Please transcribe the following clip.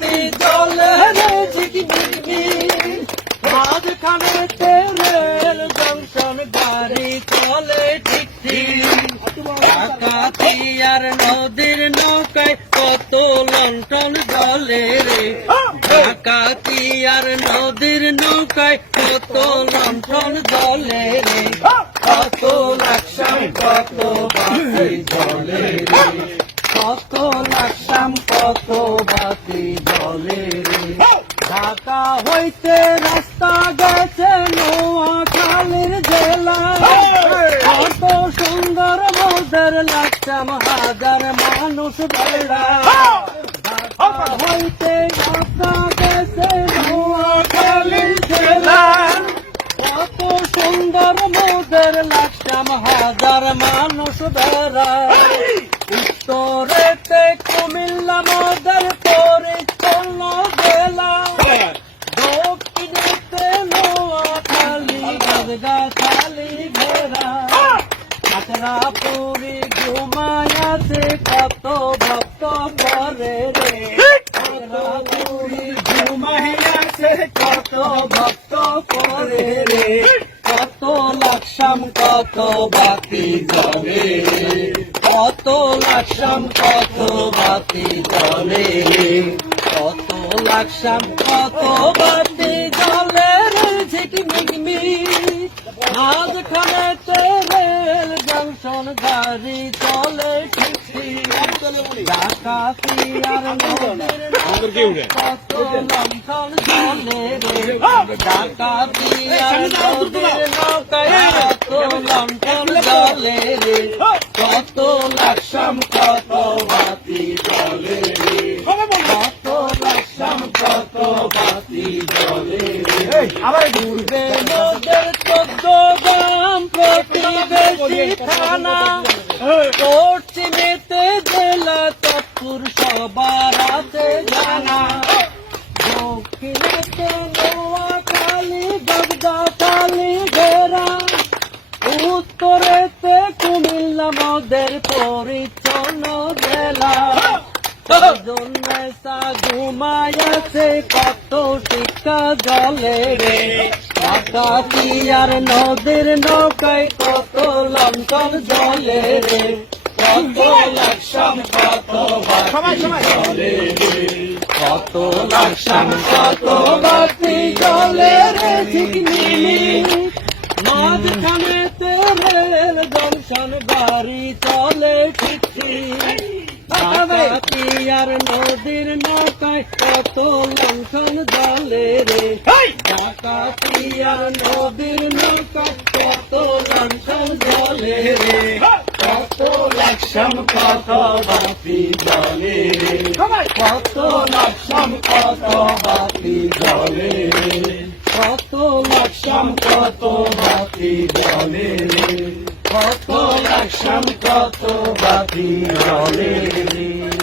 বাতি জলে রে ঝিকমিকি মাঝখানে রেল জংশন গাড়ি চলে ঠিক ঠিক ডাকাতি আর নদীর নৌকায় কত লণ্ঠন জলে রে ডাকাতি আর নদীর নৌকায় কত লণ্ঠন জলে রে কত লাকসাম কত বাতি জলে রে কত লাকসাম কত বাতি জলে রে ঢাকা হইতে রাস্তা গেছে নোয়াখালীর জেলা কত সুন্দর মোদের লাকসাম হাজার মানুষ বেড়া ঢাকা হইতে রাস্তা গেছে নোয়াখালীর জেলা কত সুন্দর মোদের লাকসাম হাজার মানুষ বেড়া উত্তরেতে কুমিল্লা মোদের পরিচ্ছন্ন জেলা দক্ষিণেতে নোয়াখালী গাছগাছালি ঘেরা খাতড়াপুরি ঘুমায়াছে কত ভক্ত করে রে খাতড়াপুরি ঘুমায়াছে কত ভক্ত করে রে কত লাকসাম কত বাতি জলে কত লাকসাম কত বাতি জলে কত লাকসাম কত বাতি জলে ঝিকমিকমি মাঝখানে রেল জংশন গাড়ি চলে ঠিক ডাকাতি আর নদীর কত লণ্ঠন জলে রে ডাকাতি আর নদীর নৌকায় কত লণ্ঠন জলে রে কত লাকসাম কত বাতি জলে রে কত লাকসাম কত বাতি জলে রে পূর্বে নদের 14 গ্রাম প্রতিবেশী থানা পশ্চিমেতে জেলা তৎপুর সবার আছে জানা দক্ষিণেতে নোয়াখালী গাছগাছালি ঘেরা উত্তরেতে কুমিল্লা মোদের পরিচ্ছন্ন জেলা ঘুমায়াছে কত শিক্ষা জলে রে ডাকাতি আর নদীর নৌকায় কত লণ্ঠন জলে রে কত লাকসাম কত বাতি জলে রে কত লাকসাম কত বাতি জলে রে ঝিকমিকি মাঝখানে রেল জংশন গাড়ি চলে ঠিক ডাকাতি আর নদীর নৌকায় কত লণ্ঠন জলে রে ডাকাতি আর নদীর নৌকায় কত লণ্ঠন জলে রে কত লাকসাম কত বাতি জলে রে কত লাকসাম কত বাতি জলে রে কত লাকসাম কত বাতি জলে রে কত লাকসাম কত বাতি জলে রে।